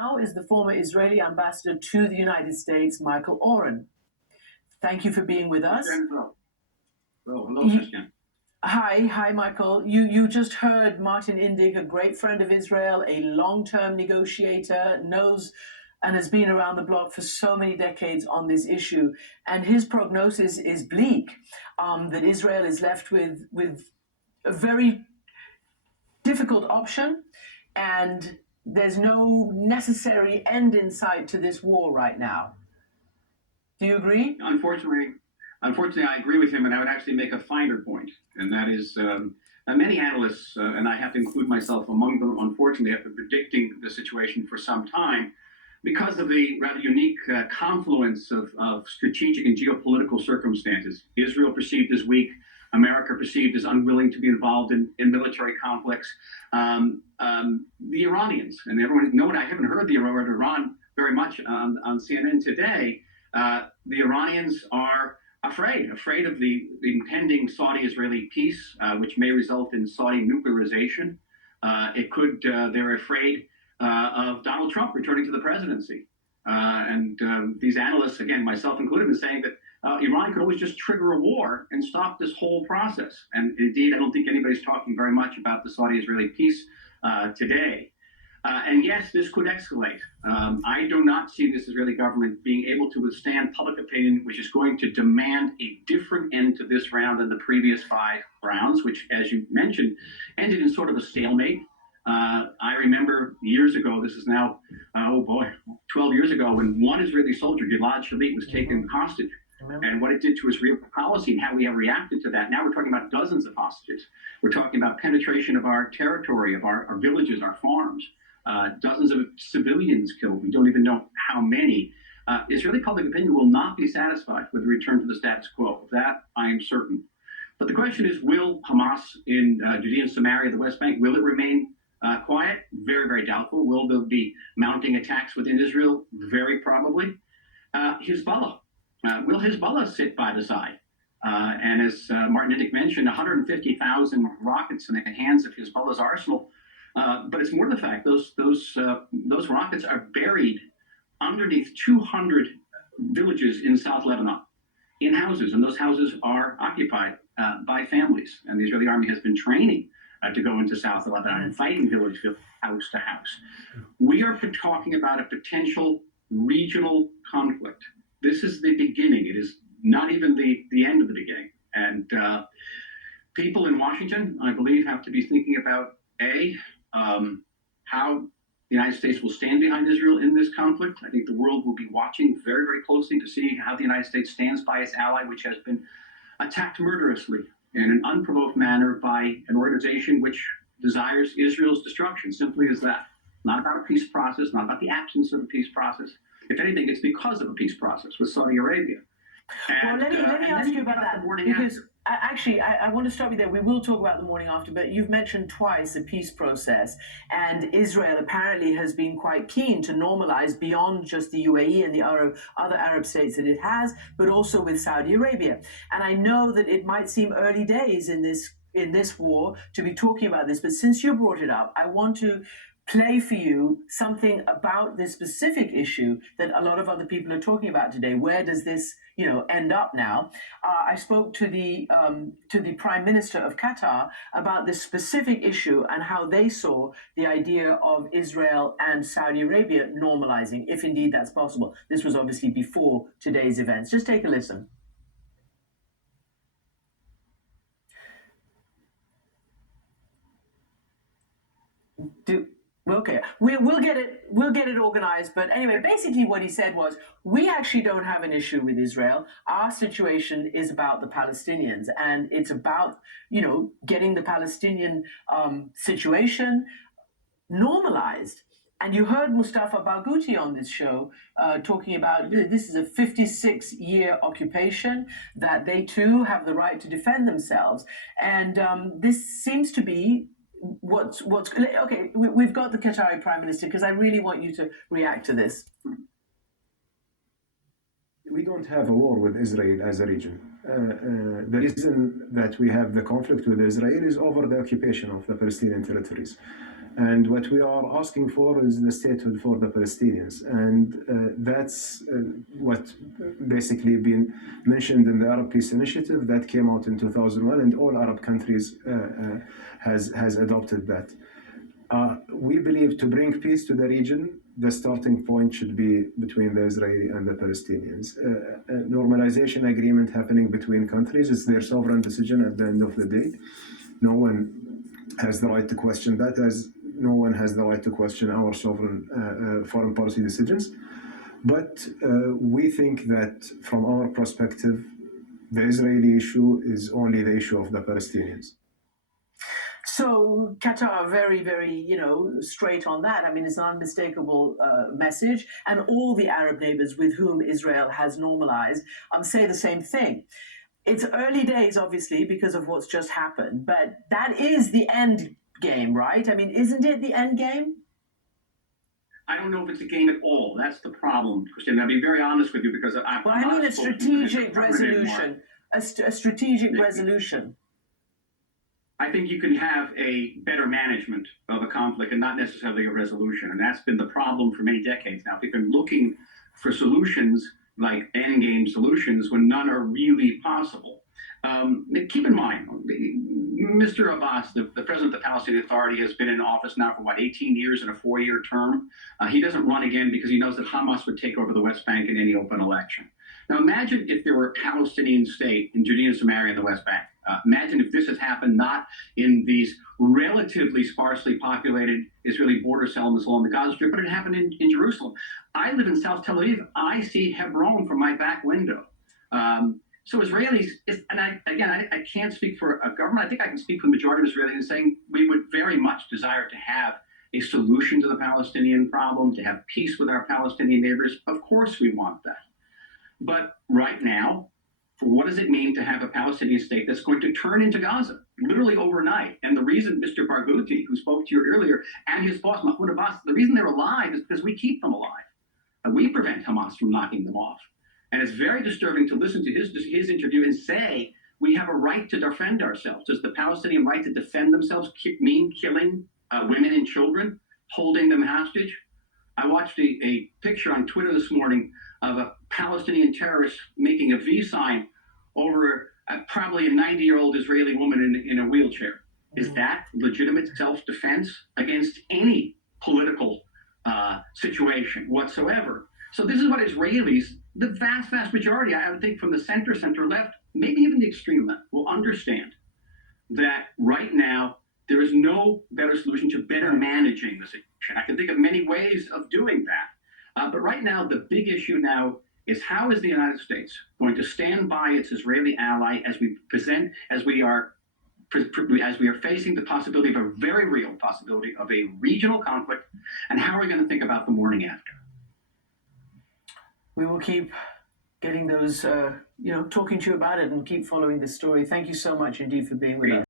Now is the former Israeli ambassador to the United States, Michael Oher. Thank you for being with us. Hello, Christian. Hi, Michael. You just heard Martin Indig, a great friend of Israel, a long-term negotiator, knows and has been around the block for so many decades on this issue. And his prognosis is bleak, that Israel is left with a very difficult option, and there's no necessary end in sight to this war right now. Do you agree? Unfortunately, I agree with him, and I would actually make a finer point, and that is many analysts, and I have to include myself among them, unfortunately, have been predicting the situation for some time because of the rather unique confluence of strategic and geopolitical circumstances. Israel perceived as weak, America perceived as unwilling to be involved in military conflicts. The Iranians, and everyone, note I haven't heard the word Iran very much on CNN today. The Iranians are afraid of the impending Saudi-Israeli peace, which may result in Saudi nuclearization. They're afraid of Donald Trump returning to the presidency. And these analysts, again, myself included, are saying that Iran could always just trigger a war and stop this whole process. And indeed, I don't think anybody's talking very much about the Saudi-Israeli peace today. And yes, this could escalate. I do not see this Israeli government being able to withstand public opinion, which is going to demand a different end to this round than the previous 5 rounds, which, as you mentioned, ended in sort of a stalemate. I remember years ago, this is now, 12 years ago, when one Israeli soldier, Gilad Shalit, was taken hostage. And what it did to Israeli policy and how we have reacted to that. Now we're talking about dozens of hostages. We're talking about penetration of our territory, of our villages, our farms. Dozens of civilians killed. We don't even know how many. Israeli public opinion will not be satisfied with the return to the status quo. Of that, I am certain. But the question is, will Hamas in Judea and Samaria, the West Bank, will it remain quiet? Very, very doubtful. Will there be mounting attacks within Israel? Very probably. Hezbollah. Will Hezbollah sit by the side? And as Martin Indig mentioned, 150,000 rockets in the hands of Hezbollah's arsenal. But it's more the fact those rockets are buried underneath 200 villages in South Lebanon, in houses, and those houses are occupied by families. And the Israeli army has been training to go into South Lebanon and fighting village house to house. We are talking about a potential regional conflict. This is the beginning. It is not even the end of the beginning. And people in Washington, I believe, have to be thinking about how the United States will stand behind Israel in this conflict. I think the world will be watching very, very closely to see how the United States stands by its ally, which has been attacked murderously in an unprovoked manner by an organization which desires Israel's destruction. Simply as that. Not about a peace process, not about the absence of a peace process. If anything, it's because of a peace process with Saudi Arabia. And, well, let me ask you about that, because I want to stop you there. We will talk about the morning after, but you've mentioned twice the peace process, and Israel apparently has been quite keen to normalize beyond just the UAE and the other Arab states that it has, but also with Saudi Arabia. And I know that it might seem early days in this war to be talking about this, but since you brought it up, I want to play for you something about this specific issue that a lot of other people are talking about today. Where does this, end up now? I spoke to the Prime Minister of Qatar about this specific issue and how they saw the idea of Israel and Saudi Arabia normalizing, if indeed that's possible. This was obviously before today's events. Just take a listen. Okay, we'll get it organized. But anyway, basically what he said was, we actually don't have an issue with Israel. Our situation is about the Palestinians, and it's about, getting the Palestinian situation normalized. And you heard Mustafa Barghouti on this show talking about this is a 56-year occupation, that they too have the right to defend themselves. And this seems to be what's okay. We've got the Qatari Prime Minister, because I really want you to react to this. We don't have a war with Israel as a region. The reason that we have the conflict with Israel is over the occupation of the Palestinian territories. And what we are asking for is the statehood for the Palestinians. And that's what basically been mentioned in the Arab Peace Initiative that came out in 2001, and all Arab countries has adopted that. We believe to bring peace to the region, the starting point should be between the Israeli and the Palestinians. A normalization agreement happening between countries is their sovereign decision at the end of the day. No one has the right to question that, as no one has the right to question our sovereign foreign policy decisions. But we think that from our perspective, the Israeli issue is only the issue of the Palestinians. So Qatar, very, very, straight on that. I mean, it's an unmistakable message, and all the Arab neighbors with whom Israel has normalized say the same thing. It's early days, obviously, because of what's just happened, but that is the end game, right? I mean, isn't it the end game? I don't know if it's a game at all. That's the problem, Christian. I'll be very honest with you because I mean a strategic resolution. A strategic resolution. I think you can have a better management of a conflict and not necessarily a resolution. And that's been the problem for many decades now. We've been looking for solutions like endgame solutions when none are really possible. Keep in mind, Mr. Abbas, the president of the Palestinian Authority, has been in office now for 18 years in a 4-year term. He doesn't run again because he knows that Hamas would take over the West Bank in any open election. Now imagine if there were a Palestinian state in Judea and Samaria and the West Bank. Imagine if this has happened not in these relatively sparsely populated Israeli border settlements along the Gaza Strip, but it happened in Jerusalem. I live in South Tel Aviv. I see Hebron from my back window. So Israelis, and I can't speak for a government. I think I can speak for the majority of Israelis in saying we would very much desire to have a solution to the Palestinian problem, to have peace with our Palestinian neighbors. Of course we want that. But right now, what does it mean to have a Palestinian state that's going to turn into Gaza, literally overnight? And the reason Mr. Barghouti, who spoke to you earlier, and his boss, Mahmoud Abbas, the reason they're alive is because we keep them alive. We prevent Hamas from knocking them off. And it's very disturbing to listen to his interview and say, we have a right to defend ourselves. Does the Palestinian right to defend themselves mean killing women and children, holding them hostage? I watched a picture on Twitter this morning of a Palestinian terrorist making a V sign over probably a 90-year-old Israeli woman in a wheelchair. Is that legitimate self-defense against any political situation whatsoever? So this is what Israelis, the vast, vast majority, I would think from the center left, maybe even the extreme left, will understand that right now there is no better solution to better managing the situation. I can think of many ways of doing that. But right now, the big issue now is how is the United States going to stand by its Israeli ally as we are facing the possibility of a very real possibility of a regional conflict, and how are we going to think about the morning after? We will keep getting those, talking to you about it and keep following this story. Thank you so much indeed for being with us.